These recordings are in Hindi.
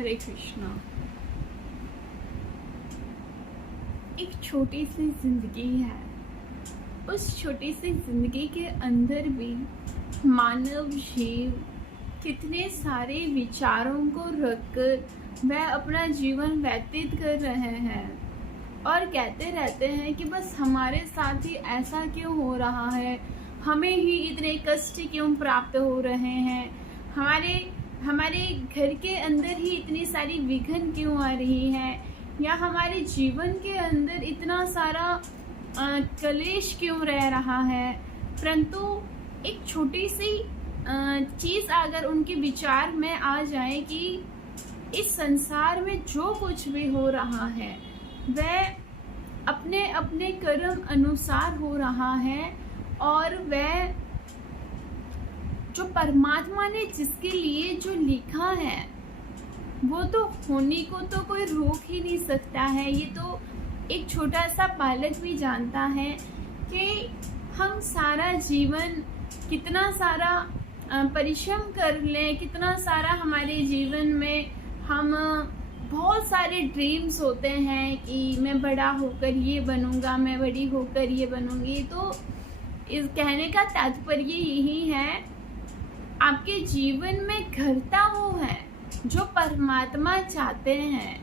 हरे कृष्णा। एक छोटी सी जिंदगी है, उस छोटी सी जिंदगी के अंदर भी मानव जीव कितने सारे विचारों को रखकर वह अपना जीवन व्यतीत कर रहे हैं और कहते रहते हैं कि बस हमारे साथ ही ऐसा क्यों हो रहा है, हमें ही इतने कष्ट क्यों प्राप्त हो रहे हैं, हमारे घर के अंदर ही इतनी सारी विघ्न क्यों आ रही है, या हमारे जीवन के अंदर इतना सारा कलेश क्यों रह रहा है। परंतु एक छोटी सी चीज़ अगर उनके विचार में आ जाए कि इस संसार में जो कुछ भी हो रहा है वह अपने अपने कर्म अनुसार हो रहा है, और वह जो परमात्मा ने जिसके लिए जो लिखा है वो तो होने को तो कोई रोक ही नहीं सकता है। ये तो एक छोटा सा बालक भी जानता है कि हम सारा जीवन कितना सारा परिश्रम कर लें, कितना सारा हमारे जीवन में हम बहुत सारे ड्रीम्स होते हैं कि मैं बड़ा होकर ये बनूंगा, मैं बड़ी होकर ये बनूंगी। तो इस कहने का तात्पर्य यही है, आपके जीवन में घटता वो है जो परमात्मा चाहते हैं,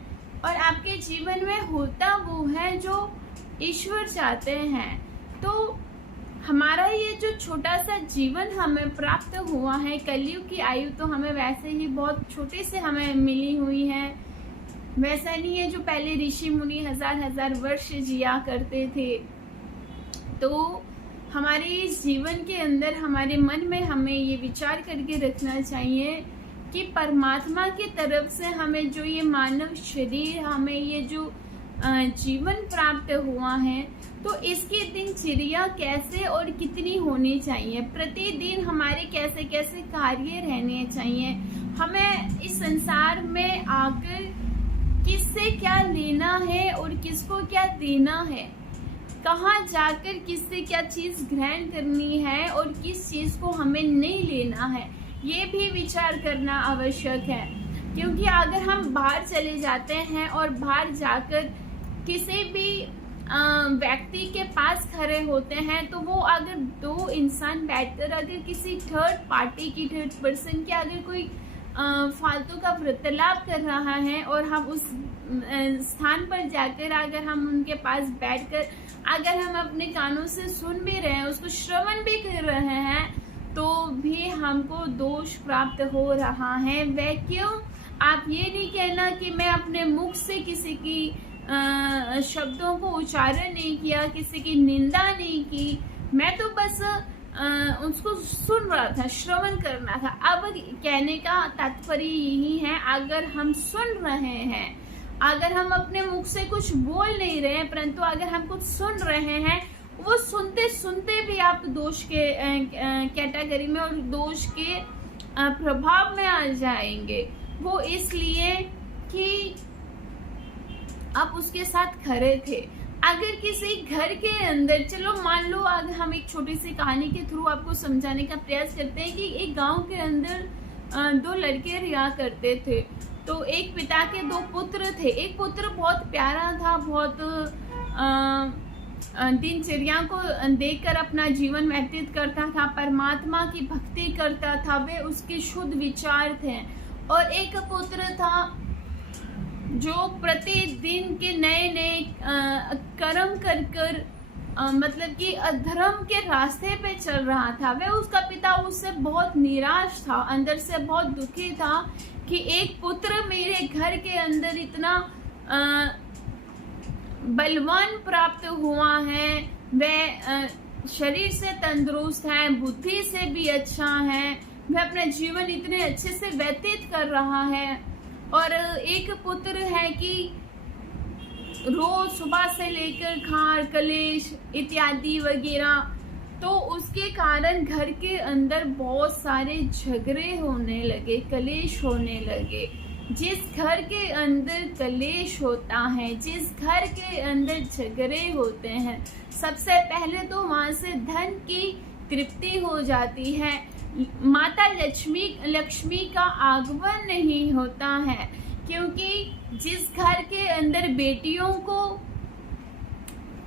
और आपके जीवन में होता वो है जो ईश्वर चाहते हैं। तो हमारा ये जो छोटा सा जीवन हमें प्राप्त हुआ है, कलयुग की आयु तो हमें वैसे ही बहुत छोटे से हमें मिली हुई है, वैसा नहीं है जो पहले ऋषि मुनि हजार हजार वर्ष जिया करते थे। तो हमारे इस जीवन के अंदर हमारे मन में हमें ये विचार करके रखना चाहिए कि परमात्मा की तरफ से हमें जो ये मानव शरीर, हमें ये जो जीवन प्राप्त हुआ है, तो इसकी दिनचर्या कैसे और कितनी होनी चाहिए, प्रतिदिन हमारे कैसे कैसे कार्य रहने चाहिए, हमें इस संसार में आकर किससे क्या लेना है और किसको क्या देना है, कहाँ जाकर किससे क्या चीज़ ग्रहण करनी है और किस चीज़ को हमें नहीं लेना है, ये भी विचार करना आवश्यक है। क्योंकि अगर हम बाहर चले जाते हैं और बाहर जाकर किसी भी व्यक्ति के पास खड़े होते हैं, तो वो अगर दो इंसान बैठकर अगर किसी थर्ड पार्टी की, थर्ड पर्सन की अगर कोई फालतू का वार्तालाप कर रहा है और हम उस स्थान पर जाकर अगर हम उनके पास बैठकर अगर हम अपने कानों से सुन भी रहे हैं, उसको श्रवण भी कर रहे हैं, तो भी हमको दोष प्राप्त हो रहा है। वह क्यों? आप ये नहीं कहना कि मैं अपने मुख से किसी की शब्दों को उच्चारण नहीं किया, किसी की निंदा नहीं की, मैं तो बस उसको सुन रहा था, श्रवण करना था। अब कहने का तात्पर्य यही है, अगर हम सुन रहे हैं, अगर हम अपने मुख से कुछ बोल नहीं रहे हैं, परंतु अगर हम कुछ सुन रहे हैं, वो सुनते सुनते भी आप दोष के कैटेगरी में और दोष के प्रभाव में आ जाएंगे। वो इसलिए कि आप उसके साथ खड़े थे। अगर किसी घर के अंदर, चलो मान लो अगर हम एक छोटी सी कहानी के थ्रू आपको समझाने का प्रयास करते हैं कि एक गांव के अंदर दो लड़के रहा करते थे। तो एक पिता के दो पुत्र थे। एक पुत्र बहुत प्यारा था, बहुत दिनचर्या को देखकर अपना जीवन व्यतीत करता था, परमात्मा की भक्ति करता था, वे उसके शुद्ध विचार थे। और एक पुत्र था जो प्रतिदिन के नए नए कर्म कर मतलब कि अधर्म के रास्ते पे चल रहा था। वह उसका पिता उससे बहुत निराश था, अंदर से बहुत दुखी था कि एक पुत्र मेरे घर के अंदर इतना बलवान प्राप्त हुआ है, वह शरीर से तंदुरुस्त है, बुद्धि से भी अच्छा है, वह अपना जीवन इतने अच्छे से व्यतीत कर रहा है। और एक पुत्र है कि रोज सुबह से लेकर खार कलेश इत्यादि वगैरह, तो उसके कारण घर के अंदर बहुत सारे झगड़े होने लगे, कलेश होने लगे। जिस घर के अंदर कलेश होता है, जिस घर के अंदर झगड़े होते हैं, सबसे पहले तो वहां से धन की तृप्ति हो जाती है, माता लक्ष्मी का आगमन नहीं होता है। क्योंकि जिस घर के अंदर बेटियों को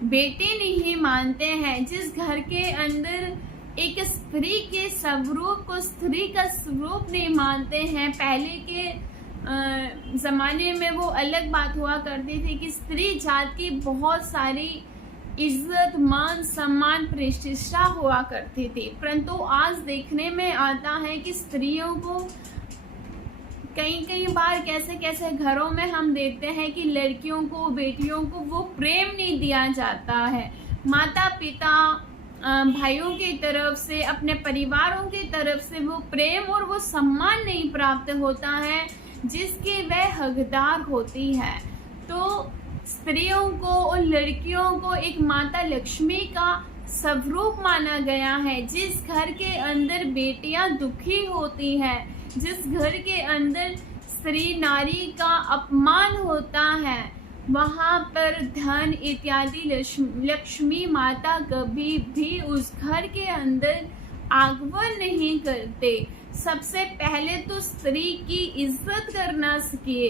बेटे नहीं मानते हैं, जिस घर के अंदर एक स्त्री के स्वरूप को स्त्री का स्वरूप नहीं मानते हैं, पहले के ज़माने में वो अलग बात हुआ करती थी कि स्त्री जात की बहुत सारी इज्जत मान सम्मान प्रतिष्ठा हुआ करती थी, परंतु आज देखने में आता है कि स्त्रियों को कई बार कैसे घरों में हम देखते हैं कि लड़कियों को बेटियों को वो प्रेम नहीं दिया जाता है। माता पिता भाइयों की तरफ से अपने परिवारों की तरफ से वो प्रेम और वो सम्मान नहीं प्राप्त होता है जिसकी वह हकदार होती है। तो स्त्रियों को और लड़कियों को एक माता लक्ष्मी का स्वरूप माना गया है। जिस घर के अंदर बेटियां दुखी होती हैं, जिस घर के अंदर स्त्री नारी का अपमान होता है, वहाँ पर धन इत्यादि लक्ष्मी माता कभी भी उस घर के अंदर आगमन नहीं करते। सबसे पहले तो स्त्री की इज्जत करना सीखिए,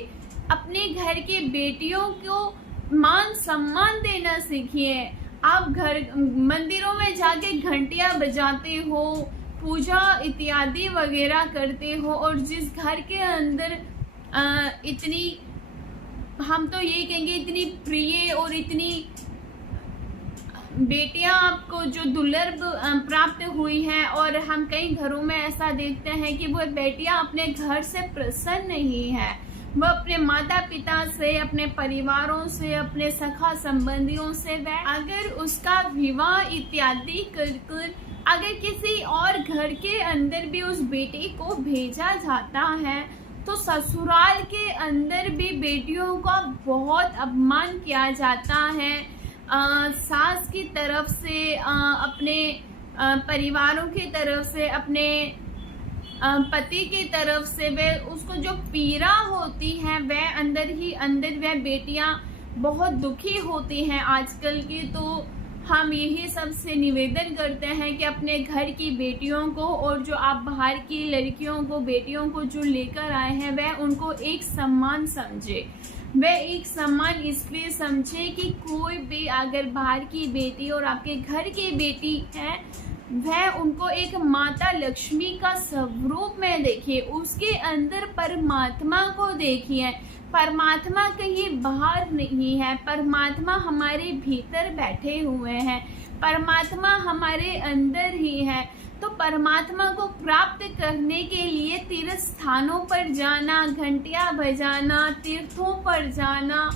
अपने घर के बेटियों को मान सम्मान देना सीखिए। आप घर मंदिरों में जाके घंटियां बजाते हो, पूजा इत्यादि वगैरह करते हो, और जिस घर के अंदर इतनी, हम तो ये कहेंगे इतनी प्रिय और इतनी बेटियां आपको जो दुर्लभ प्राप्त हुई हैं, और हम कई घरों में ऐसा देखते हैं कि वो बेटियां अपने घर से प्रसन्न नहीं है, वह अपने माता पिता से, अपने परिवारों से, अपने सखा संबंधियों से, वह अगर उसका विवाह इत्यादि कर अगर किसी और घर के अंदर भी उस बेटे को भेजा जाता है, तो ससुराल के अंदर भी बेटियों का बहुत अपमान किया जाता है। सास की तरफ से, अपने परिवारों की तरफ से, अपने पति की तरफ से, वह उसको जो पीड़ा होती है वह अंदर ही अंदर वह बेटियां बहुत दुखी होती हैं आजकल की। तो हम यही सबसे निवेदन करते हैं कि अपने घर की बेटियों को, और जो आप बाहर की लड़कियों को, बेटियों को जो लेकर आए हैं, वह उनको एक सम्मान समझे। वह एक सम्मान इसलिए समझे कि कोई भी अगर बाहर की बेटी और आपके घर की बेटी है, वह उनको एक माता लक्ष्मी का स्वरूप में देखिए, उसके अंदर परमात्मा को देखिए। परमात्मा कहीं बाहर नहीं है, परमात्मा हमारे भीतर बैठे हुए हैं, परमात्मा हमारे अंदर ही है। तो परमात्मा को प्राप्त करने के लिए तीर्थ स्थानों पर जाना, घंटियां बजाना, तीर्थों पर जाना,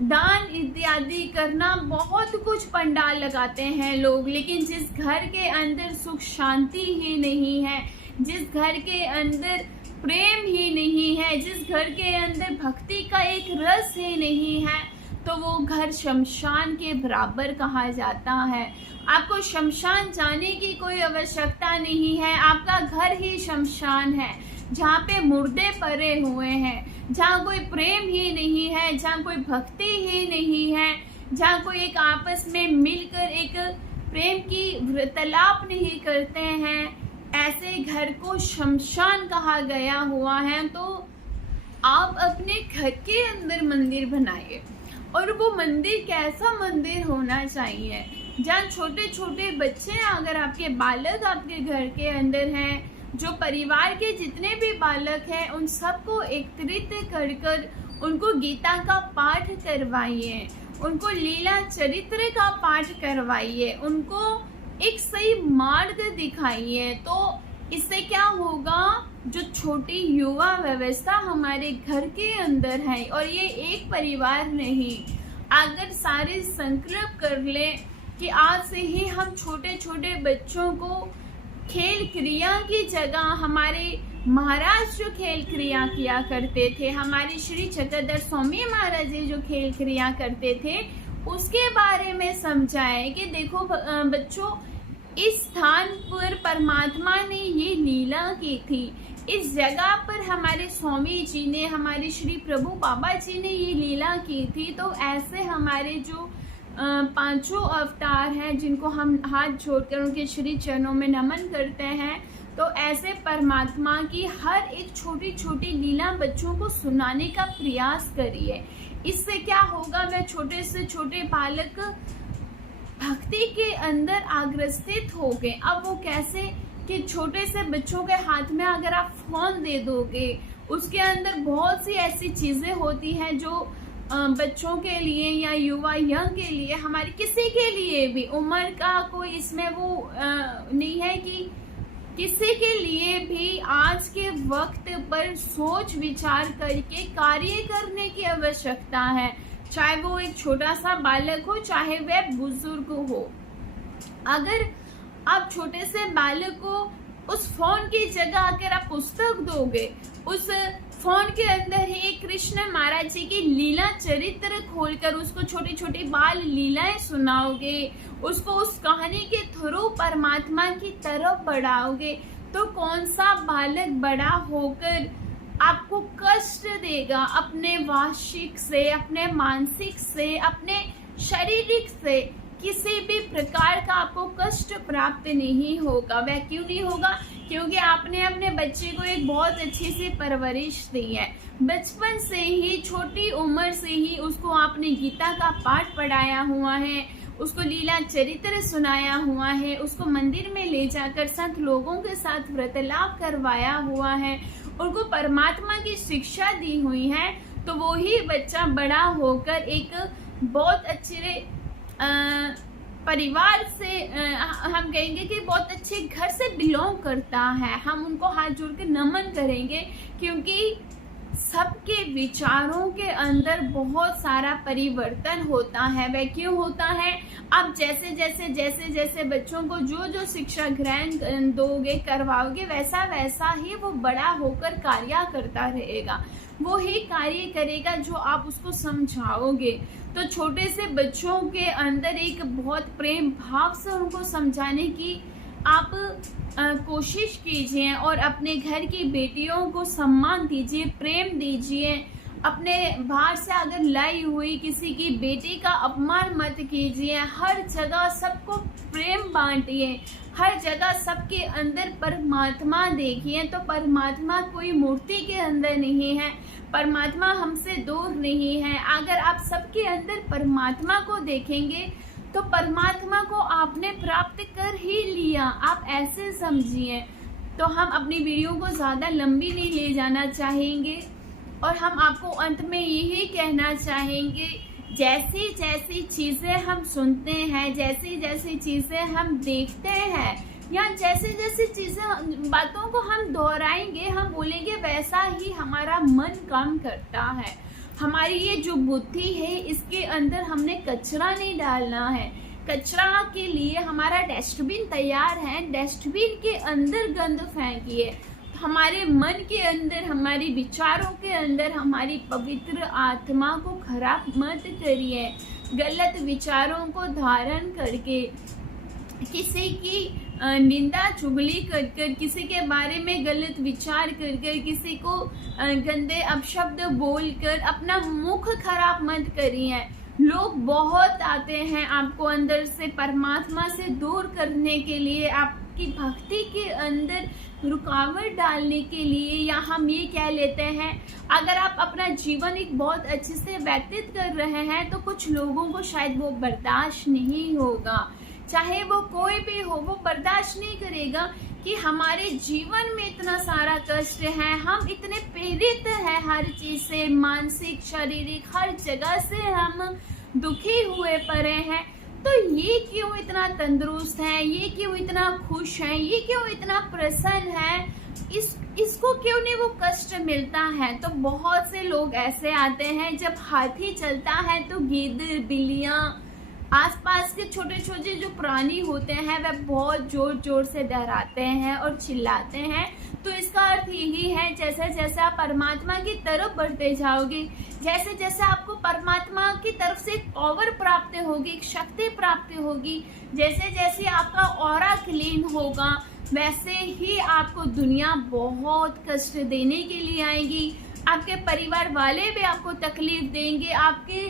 दान इत्यादि करना, बहुत कुछ पंडाल लगाते हैं लोग, लेकिन जिस घर के अंदर सुख शांति ही नहीं है, जिस घर के अंदर प्रेम ही नहीं है, जिस घर के अंदर भक्ति का एक रस ही नहीं है, तो वो घर शमशान के बराबर कहा जाता है। आपको शमशान जाने की कोई आवश्यकता नहीं है, आपका घर ही शमशान है, जहाँ पे मुर्दे पड़े हुए हैं, जहाँ कोई प्रेम ही नहीं है, जहाँ कोई भक्ति ही नहीं है, जहाँ कोई एक आपस में मिलकर एक प्रेम की वार्तालाप नहीं करते हैं, ऐसे घर को शमशान कहा गया हुआ है। तो आप अपने घर के अंदर मंदिर बनाइए, और वो मंदिर कैसा मंदिर होना चाहिए, जहाँ छोटे छोटे बच्चे, अगर आपके बालक आपके घर के अंदर हैं, जो परिवार के जितने भी बालक हैं, उन सबको एकत्रित कर कर उनको गीता का पाठ करवाइए, उनको लीला चरित्र का पाठ करवाइए, उनको एक सही मार्ग दिखाइए। तो इससे क्या होगा, जो छोटी युवा व्यवस्था हमारे घर के अंदर है, और ये एक परिवार नहीं, अगर सारे संकल्प कर ले कि आज से ही हम छोटे छोटे बच्चों को खेल क्रिया की जगह, हमारे महाराज जो खेल क्रिया किया करते थे, हमारे श्री चक्रधर स्वामी महाराज जी जो खेल क्रिया करते थे, उसके बारे में समझाएं कि देखो बच्चों, इस स्थान पर परमात्मा ने ये लीला की थी, इस जगह पर हमारे स्वामी जी ने, हमारे श्री प्रभु बाबा जी ने ये लीला की थी। तो ऐसे हमारे जो पांचों अवतार हैं, जिनको हम हाथ जोड़कर उनके श्री चरणों में नमन करते हैं, तो ऐसे परमात्मा की हर एक छोटी छोटी लीला बच्चों को सुनाने का प्रयास करिए। इससे क्या होगा, वह छोटे से छोटे बालक भक्ति के अंदर आग्रसित हो गए। अब वो कैसे कि छोटे से बच्चों के हाथ में अगर आप फोन दे दोगे, उसके अंदर बहुत सी ऐसी चीजें होती हैं जो बच्चों के लिए या युवा यंग के लिए, हमारे किसी के लिए भी, उम्र का कोई इसमें वो नहीं है कि किसी के लिए भी आज के वक्त पर सोच विचार करके कार्य करने की आवश्यकता है। चाहे वो एक छोटा सा बालक हो, चाहे वह बुजुर्ग हो। अगर आप छोटे से बालक को उस फोन की जगह अगर आप पुस्तक दोगे, उस फोन के अंदर ही कृष्ण महाराज जी की लीला चरित्र खोलकर उसको छोटी छोटी बाल लीलाएं सुनाओगे, उसको उस कहानी के थ्रू परमात्मा की तरफ बढ़ाओगे, तो कौन सा बालक बड़ा होकर आपको कष्ट देगा अपने वाचिक से, अपने मानसिक से, अपने शारीरिक से, किसी भी प्रकार का आपको कष्ट प्राप्त नहीं होगा। वह क्यों नहीं होगा? क्योंकि आपने अपने बच्चे को एक बहुत अच्छी सी परवरिश दी है। बचपन से ही, छोटी उम्र से ही उसको आपने गीता का पाठ पढ़ाया हुआ है, उसको लीला चरित्र सुनाया हुआ है, उसको मंदिर में ले जाकर संत लोगों के साथ वार्तालाप करवाया हुआ है, उनको परमात्मा की शिक्षा दी हुई है, तो वो ही बच्चा बड़ा होकर एक बहुत अच्छे परिवार से, हम कहेंगे कि बहुत अच्छे घर से बिलोंग करता है। हम उनको हाथ जोड़ के नमन करेंगे, क्योंकि सबके विचारों के अंदर बहुत सारा परिवर्तन होता है। वह क्यों होता है? अब जैसे जैसे बच्चों को जो जो शिक्षा ग्रहण दोगे, करवाओगे, वैसा वैसा ही वो बड़ा होकर कार्य करता रहेगा। वो ही कार्य करेगा जो आप उसको समझाओगे। तो छोटे से बच्चों के अंदर एक बहुत प्रेम भाव से उनको समझाने की आप कोशिश कीजिए, और अपने घर की बेटियों को सम्मान दीजिए, प्रेम दीजिए। अपने बाहर से अगर लाई हुई किसी की बेटी का अपमान मत कीजिए। हर जगह सबको प्रेम बांटिए, हर जगह सबके अंदर परमात्मा देखिए। तो परमात्मा कोई मूर्ति के अंदर नहीं है, परमात्मा हमसे दूर नहीं है। अगर आप सबके अंदर परमात्मा को देखेंगे तो परमात्मा को आपने प्राप्त कर ही लिया, आप ऐसे समझिए। तो हम अपनी वीडियो को ज़्यादा लंबी नहीं ले जाना चाहेंगे, और हम आपको अंत में यही कहना चाहेंगे, जैसी जैसी चीज़ें हम सुनते हैं, जैसी जैसी चीज़ें हम देखते हैं, या जैसे जैसे चीज़ें, बातों को हम दोहराएंगे, हम बोलेंगे, वैसा ही हमारा मन काम करता है। हमारी ये जो बुद्धि है, इसके अंदर हमने कचरा नहीं डालना है। कचरा के लिए हमारा डस्टबिन तैयार है, डस्टबिन के अंदर गंद फेंकिए। हमारे मन के अंदर, हमारी विचारों के अंदर हमारी पवित्र आत्मा को खराब मत करिए। गलत विचारों को धारण करके, किसी की निंदा चुगली कर कर, किसी के बारे में गलत विचार कर कर, किसी को गंदे अपशब्द बोलकर अपना मुख खराब मत करिए। लोग बहुत आते हैं आपको अंदर से परमात्मा से दूर करने के लिए, आपकी भक्ति के अंदर रुकावट डालने के लिए, या हम ये कह लेते हैं, अगर आप अपना जीवन एक बहुत अच्छे से व्यतीत कर रहे हैं तो कुछ लोगों को शायद वो बर्दाश्त नहीं होगा। चाहे वो कोई भी हो, वो बर्दाश्त नहीं करेगा कि हमारे जीवन में इतना सारा कष्ट है, हम इतने पीड़ित हैं हर चीज से, मानसिक, शारीरिक, हर जगह से हम दुखी हुए पड़े हैं। तो ये क्यों इतना तंदुरुस्त है, ये क्यों इतना खुश है, ये क्यों इतना प्रसन्न है, इसको क्यों नहीं वो कष्ट मिलता है? तो बहुत से लोग ऐसे आते हैं, जब हाथी चलता है तो गिद्ध, बिल्लियां, आसपास के छोटे छोटे जो प्राणी होते हैं, वह बहुत जोर जोर से डराते हैं और चिल्लाते हैं। तो इसका अर्थ यही है, जैसे जैसे आप परमात्मा की तरफ बढ़ते जाओगे, जैसे जैसे आपको परमात्मा की तरफ से एक पावर प्राप्त होगी, एक शक्ति प्राप्त होगी, जैसे जैसे आपका ऑरा क्लीन होगा, वैसे ही आपको दुनिया बहुत कष्ट देने के लिए आएगी। आपके परिवार वाले भी आपको तकलीफ देंगे, आपके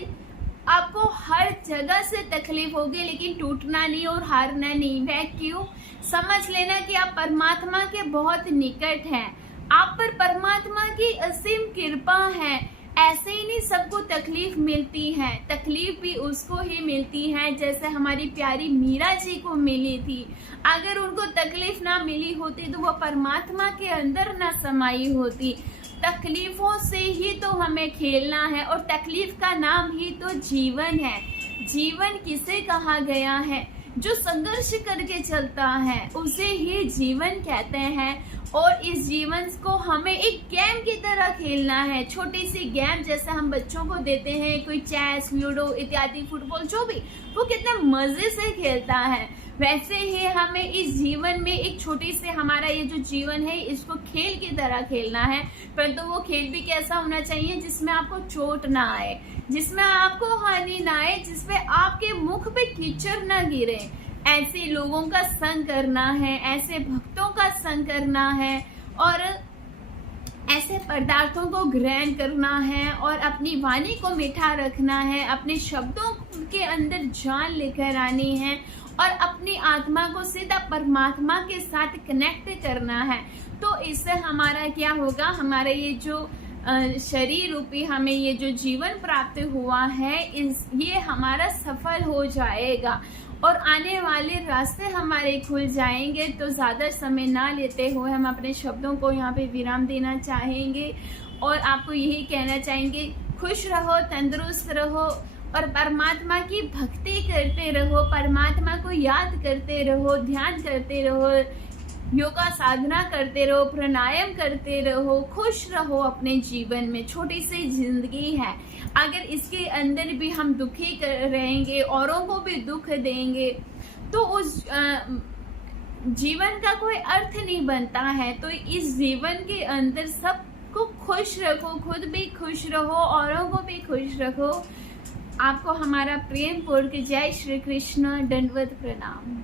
आपको हर जगह से तकलीफ होगी, लेकिन टूटना नहीं और हारना नहीं। वह क्यों? समझ लेना कि आप परमात्मा के बहुत निकट हैं, आप पर परमात्मा की असीम कृपा है। ऐसे ही नहीं सबको तकलीफ मिलती है, तकलीफ भी उसको ही मिलती है जैसे हमारी प्यारी मीरा जी को मिली थी। अगर उनको तकलीफ ना मिली होती तो वो परमात्मा के अंदर ना समाई होती। तकलीफों से ही तो हमें खेलना है, और तकलीफ का नाम ही तो जीवन है। जीवन किसे कहा गया है? जो संघर्ष करके चलता है उसे ही जीवन कहते हैं। और इस जीवन को हमें एक गेम की तरह खेलना है, छोटी सी गेम जैसे हम बच्चों को देते हैं, कोई चेस, लूडो इत्यादि, फुटबॉल, जो भी, वो कितने मजे से खेलता है। वैसे ही हमें इस जीवन में एक छोटी से, हमारा ये जो जीवन है इसको खेल की तरह खेलना है। परंतु वो खेल भी कैसा होना चाहिए जिसमें आपको चोट ना आए, जिसमें आपको हानि ना आए, जिसमें आपके मुख पे कीचड़ ना गिरे। ऐसे लोगों का संग करना है, ऐसे भक्तों का संग करना है, और ऐसे पदार्थों को ग्रहण करना है, और अपनी वाणी को मीठा रखना है, अपने शब्दों के अंदर जान लेकर आनी है, और अपनी आत्मा को सीधा परमात्मा के साथ कनेक्ट करना है। तो इससे हमारा क्या होगा? हमारा ये जो शरीर रूपी हमें ये जो जीवन प्राप्त हुआ है, ये हमारा सफल हो जाएगा, और आने वाले रास्ते हमारे खुल जाएंगे। तो ज़्यादा समय ना लेते हुए हम अपने शब्दों को यहाँ पे विराम देना चाहेंगे, और आपको यही कहना चाहेंगे, खुश रहो, तंदुरुस्त रहो, और परमात्मा की भक्ति करते रहो, परमात्मा को याद करते रहो, ध्यान करते रहो, योगा साधना करते रहो, प्राणायाम करते रहो, खुश रहो अपने जीवन में। छोटी सी जिंदगी है, अगर इसके अंदर भी हम दुखी रहेंगे, औरों को भी दुख देंगे, तो उस जीवन का कोई अर्थ नहीं बनता है। तो इस जीवन के अंदर सबको खुश रखो, खुद भी खुश रहो, औरों को भी खुश रखो। आपको हमारा प्रेम पूर्वक जय श्री कृष्ण, दंडवत प्रणाम।